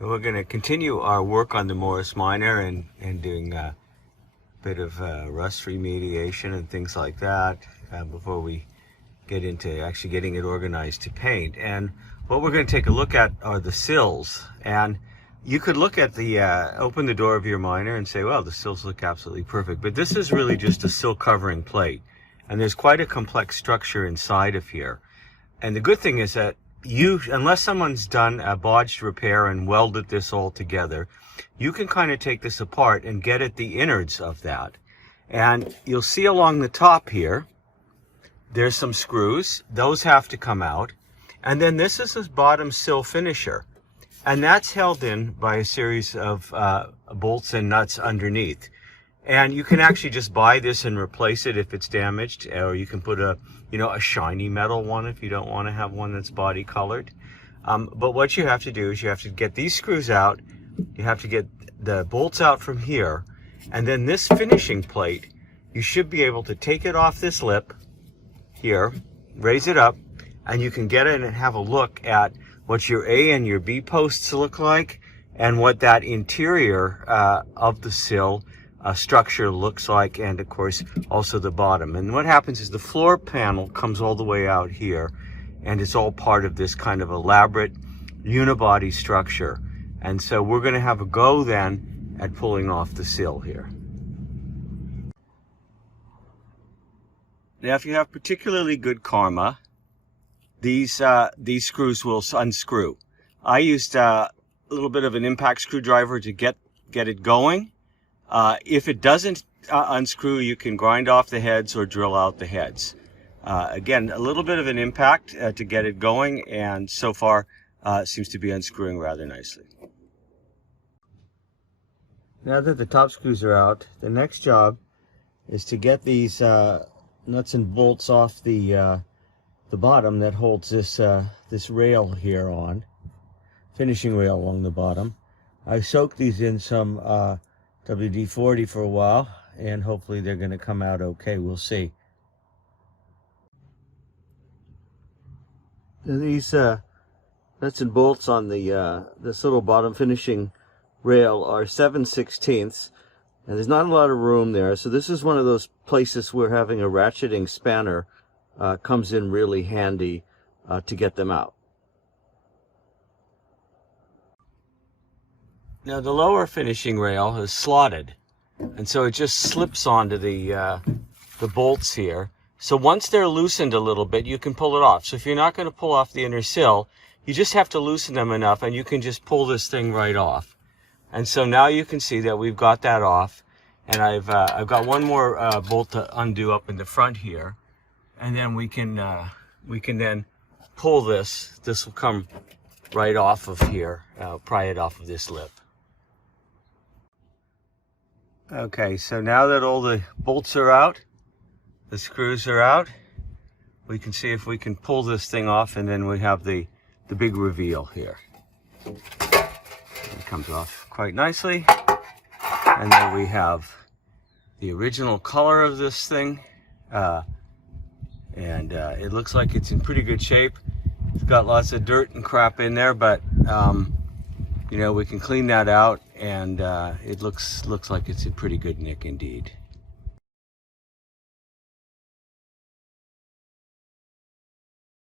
We're going to continue our work on the Morris Minor and doing a bit of rust remediation and things like that before we get into actually getting it organized to paint. And what we're going to take a look at are the sills. And you could look at the, open the door of your Minor and say, well, the sills look absolutely perfect. But this is really just a sill covering plate. And there's quite a complex structure inside of here. And the good thing is that unless someone's done a bodged repair and welded this all together, you can kind of take this apart and get at the innards of that. And you'll see along the top here, there's some screws. Those have to come out. And then this is the bottom sill finisher. And that's held in by a series of bolts and nuts underneath. And you can actually just buy this and replace it if it's damaged, or you can put a shiny metal one if you don't want to have one that's body colored. But what you have to do is you have to get these screws out, you have to get the bolts out from here, and then this finishing plate, you should be able to take it off this lip here, raise it up, and you can get in and have a look at what your A and your B posts look like, and what that interior of the sill structure looks like, and of course also the bottom. And what happens is the floor panel comes all the way out here, and it's all part of this kind of elaborate unibody structure. And so we're going to have a go then at pulling off the sill here. Now if you have particularly good karma, these screws will unscrew. I used a little bit of an impact screwdriver to get it going. If it doesn't unscrew, you can grind off the heads or drill out the heads. Again, a little bit of an impact to get it going, and so far it seems to be unscrewing rather nicely. Now that the top screws are out, the next job is to get these nuts and bolts off the bottom that holds this rail here on, finishing rail along the bottom. I soaked these in some WD-40 for a while, and hopefully they're going to come out okay. We'll see. Now these nuts and bolts on this little bottom finishing rail are 7/16, and there's not a lot of room there. So this is one of those places where having a ratcheting spanner comes in really handy to get them out. Now the lower finishing rail is slotted, and so it just slips onto the bolts here. So once they're loosened a little bit, you can pull it off. So if you're not going to pull off the inner sill, you just have to loosen them enough, and you can just pull this thing right off. And so now you can see that we've got that off, and I've got one more bolt to undo up in the front here, and then we can then pull this. This will come right off of here, pry it off of this lip. Okay, so now that all the bolts are out, the screws are out, we can see if we can pull this thing off, and then we have the big reveal here. It comes off quite nicely, and then we have the original color of this thing, and it looks like it's in pretty good shape. It's got lots of dirt and crap in there, but we can clean that out, and it looks like it's in pretty good nick indeed.